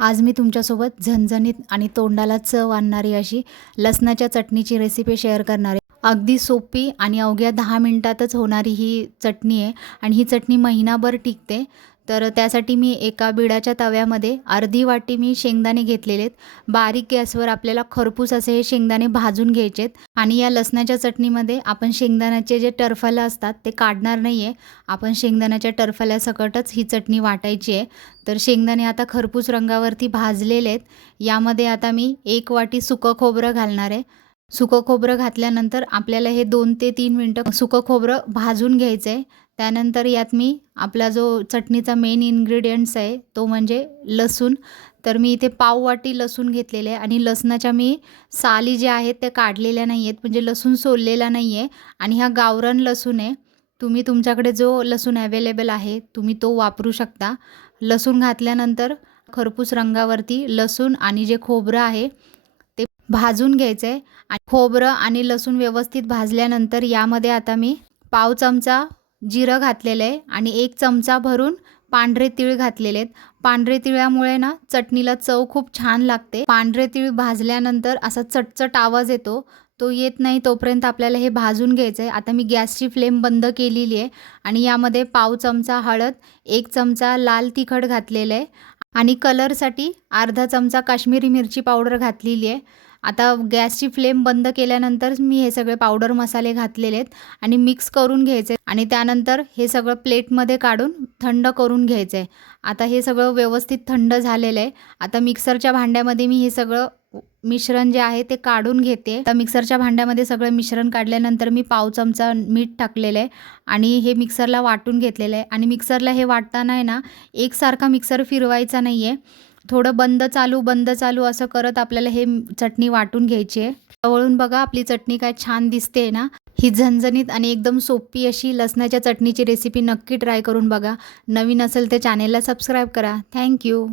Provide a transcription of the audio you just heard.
आज मी तुमच्यासोबत झणझणीत आणि तोंडाला चव आणणारी अशी लसणाच्या चटणीची रेसिपी शेअर करणार आहे. अगदी सोपी आणि अवघ्या दहा मिनटातच होणारी ही चटणी आहे आणि ही चटणी महिनाभर टिकते. तर त्यासाठी मी एका बिडाच्या तव्यामध्ये अर्धी वाटी मी शेंगदाणे घेतलेले आहेत बारीक गॅसवर आपल्याला खरपूस असे हे शेंगदाणे भाजून घ्यायचे आहेत आणि या लसणाच्या चटणीमध्ये आपण शेंगदाण्याचे जे टरफलं असतात ते काढणार नाही आहे आपण शेंगदाण्याच्या टरफल्यासकटच ही चटणी वाटायची आहे. तर शेंगदाणे आता खरपूस रंगावरती भाजलेले आहेत यामध्ये आता मी एक वाटी सुकं खोबरं घालणार आहे. सुकं खोबरं घातल्यानंतर आपल्याला हे दोन ते तीन मिनटं सुकं खोबरं भाजून घ्यायचं आहे त्यानंतर यात मी आपला जो चटणीचा मेन इन्ग्रेडियंट्स आहे तो म्हणजे लसूण. तर मी इथे पाववाटी लसूण घेतलेले आहे आणि लसणाच्या मी साली ज्या आहेत त्या काढलेल्या नाही आहेत म्हणजे लसूण सोललेला नाही आहे आणि हा गावरान लसूण आहे. तुम्ही तुमच्याकडे जो लसूण अवेलेबल आहे तुम्ही तो वापरू शकता. लसूण घातल्यानंतर खरपूस रंगावरती लसूण आणि जे खोबरं आहे ते भाजून घ्यायचं आहे आणि खोबरं आणि लसूण व्यवस्थित भाजल्यानंतर यामध्ये आता मी पाव चमचा जिरं घातलेलं आहे आणि एक चमचा भरून पांढरे तीळ घातलेले आहेत. पांढरे तिळामुळे ना चटणीला चव खूप छान लागते. पांढरे तीळ भाजल्यानंतर असा चटचट आवाज येतो. तो येत नाही तोपर्यंत आपल्याला हे भाजून घ्यायचं आहे आता मी गॅसची फ्लेम बंद केलेली आहे आणि यामध्ये पाव चमचा हळद एक चमचा लाल तिखट घातलेलं आहे आणि कलरसाठी अर्धा चमचा काश्मीरी मिरची पावडर घातलेली आहे. आता गॅसची फ्लेम बंद केल्यानंतर मी हे सगळे पावडर मसाले घातलेले आहेत आणि मिक्स करून घ्यायचे आणि त्यानंतर हे सगळं प्लेटमध्ये काढून थंड करून घ्यायचं आहे. आता हे सगळं व्यवस्थित थंड झालेलं आहे. आता मिक्सरच्या भांड्यामध्ये मी हे सगळं मिश्रण जे आहे ते काढून घेते. तर मिक्सरच्या भांड्यामध्ये सगळं मिश्रण काढल्यानंतर मी पाव चमचा मीठ टाकलेलं आहे आणि हे मिक्सरला वाटून घेतलेलं आहे. आणि मिक्सरला हे वाटताना आहे ना एकसारखा मिक्सर फिरवायचा नाही आहे. थोडं बंद चालू बंद चालू असं करत आपल्याला हे चटणी वाटून घ्यायची आहे. जवळून बघा आपली चटणी काय छान दिसते ना. ही झणझणीत आणि एकदम सोपी अशी लसणाच्या चटणीची रेसिपी नक्की ट्राय करून बघा. नवीन असेल तर चॅनेलला सबस्क्राईब करा. थँक्यू